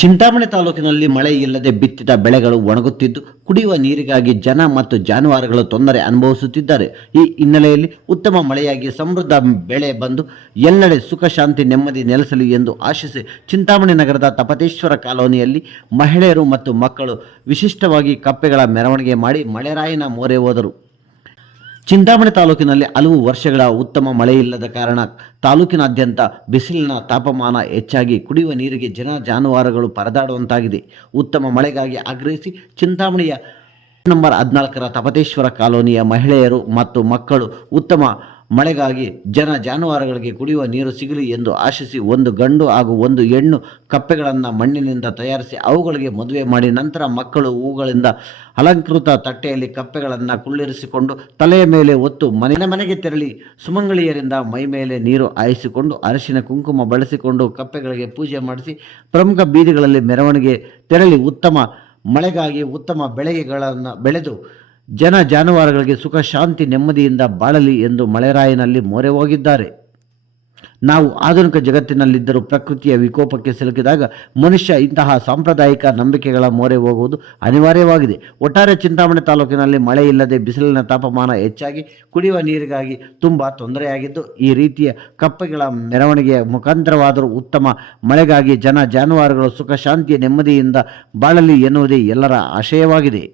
ಚಿಂತಾಮಣಿ ತಾಲೂಕಿನಲ್ಲಿ ಮಳೆ ಇಲ್ಲದೆ ಬಿತ್ತಿದ ಬೆಳೆಗಳು ಒಣಗುತ್ತಿದ್ದು ಕುಡಿಯುವ ನೀರಿಗಾಗಿ ಜನ ಮತ್ತು ಜಾನುವಾರುಗಳು ತೊಂದರೆ ಅನುಭವಿಸುತ್ತಿದ್ದಾರೆ. ಈ ಹಿನ್ನೆಲೆಯಲ್ಲಿ ಉತ್ತಮ ಮಳೆಯಾಗಿ ಸಮೃದ್ಧ ಬೆಳೆ ಬಂದು ಎಲ್ಲೆಡೆ ಸುಖ ಶಾಂತಿ ನೆಮ್ಮದಿ ನೆಲೆಸಲಿ ಎಂದು ಆಶಿಸಿ ಚಿಂತಾಮಣಿ ನಗರದ ತಪತೇಶ್ವರ ಕಾಲೋನಿಯಲ್ಲಿ ಮಹಿಳೆಯರು ಮತ್ತು ಮಕ್ಕಳು ವಿಶಿಷ್ಟವಾಗಿ ಕಪ್ಪೆಗಳ ಮೆರವಣಿಗೆ ಮಾಡಿ ಮಳೆರಾಯನ ಮೊರೆ ಹೋದರು. ಚಿಂತಾಮಣಿ ತಾಲೂಕಿನಲ್ಲಿ ಹಲವು ವರ್ಷಗಳ ಉತ್ತಮ ಮಳೆಯಿಲ್ಲದ ಕಾರಣ ತಾಲೂಕಿನಾದ್ಯಂತ ಬಿಸಿಲಿನ ತಾಪಮಾನ ಹೆಚ್ಚಾಗಿ ಕುಡಿಯುವ ನೀರಿಗೆ ಜನ ಜಾನುವಾರುಗಳು ಪರದಾಡುವಂತಾಗಿದೆ. ಉತ್ತಮ ಮಳೆಗಾಗಿ ಆಗ್ರಹಿಸಿ ಚಿಂತಾಮಣಿಯ ನಂಬರ್ 14ರ ತಪತೇಶ್ವರ ಕಾಲೋನಿಯ ಮಹಿಳೆಯರು ಮತ್ತು ಮಕ್ಕಳು ಉತ್ತಮ ಮಳೆಗಾಗಿ ಜನ ಜಾನುವಾರುಗಳಿಗೆ ಕುಡಿಯುವ ನೀರು ಸಿಗಲಿ ಎಂದು ಆಶಿಸಿ ಒಂದು ಗಂಡು ಹಾಗೂ ಒಂದು ಹೆಣ್ಣು ಕಪ್ಪೆಗಳನ್ನು ಮಣ್ಣಿನಿಂದ ತಯಾರಿಸಿ ಅವುಗಳಿಗೆ ಮದುವೆ ಮಾಡಿ ನಂತರ ಮಕ್ಕಳು ಹೂಗಳಿಂದ ಅಲಂಕೃತ ತಟ್ಟೆಯಲ್ಲಿ ಕಪ್ಪೆಗಳನ್ನು ಕುಳ್ಳಿರಿಸಿಕೊಂಡು ತಲೆಯ ಮೇಲೆ ಹೊತ್ತು ಮನೆಗೆ ತೆರಳಿ ಸುಮಂಗಳಿಯರಿಂದ ಮೈ ಮೇಲೆ ನೀರು ಹಾಯಿಸಿಕೊಂಡು ಅರಿಶಿನ ಕುಂಕುಮ ಬಳಸಿಕೊಂಡು ಕಪ್ಪೆಗಳಿಗೆ ಪೂಜೆ ಮಾಡಿಸಿ ಪ್ರಮುಖ ಬೀದಿಗಳಲ್ಲಿ ಮೆರವಣಿಗೆ ತೆರಳಿ ಉತ್ತಮ ಮಳೆಗಾಗಿ ಉತ್ತಮ ಬೆಳೆಗಳನ್ನು ಬೆಳೆದು ಜನ ಜಾನುವಾರುಗಳಿಗೆ ಸುಖ ಶಾಂತಿ ನೆಮ್ಮದಿಯಿಂದ ಬಾಳಲಿ ಎಂದು ಮಳೆರಾಯನಲ್ಲಿ ಮೊರೆ ಹೋಗಿದ್ದಾರೆ. ನಾವು ಆಧುನಿಕ ಜಗತ್ತಿನಲ್ಲಿದ್ದರೂ ಪ್ರಕೃತಿಯ ವಿಕೋಪಕ್ಕೆ ಸಿಲುಕಿದಾಗ ಮನುಷ್ಯ ಇಂತಹ ಸಾಂಪ್ರದಾಯಿಕ ನಂಬಿಕೆಗಳ ಮೊರೆ ಹೋಗುವುದು ಅನಿವಾರ್ಯವಾಗಿದೆ. ಒಟ್ಟಾರೆ ಚಿಂತಾಮಣಿ ತಾಲೂಕಿನಲ್ಲಿ ಮಳೆ ಇಲ್ಲದೆ ಬಿಸಿಲಿನ ತಾಪಮಾನ ಹೆಚ್ಚಾಗಿ ಕುಡಿಯುವ ನೀರಿಗಾಗಿ ತುಂಬ ತೊಂದರೆಯಾಗಿದ್ದು ಈ ರೀತಿಯ ಕಪ್ಪೆಗಳ ಮೆರವಣಿಗೆಯ ಮುಖಾಂತರವಾದರೂ ಉತ್ತಮ ಮಳೆಗಾಗಿ ಜನ ಜಾನುವಾರುಗಳು ಸುಖ ಶಾಂತಿಯ ನೆಮ್ಮದಿಯಿಂದ ಬಾಳಲಿ ಎನ್ನುವುದೇ ಎಲ್ಲರ ಆಶಯವಾಗಿದೆ.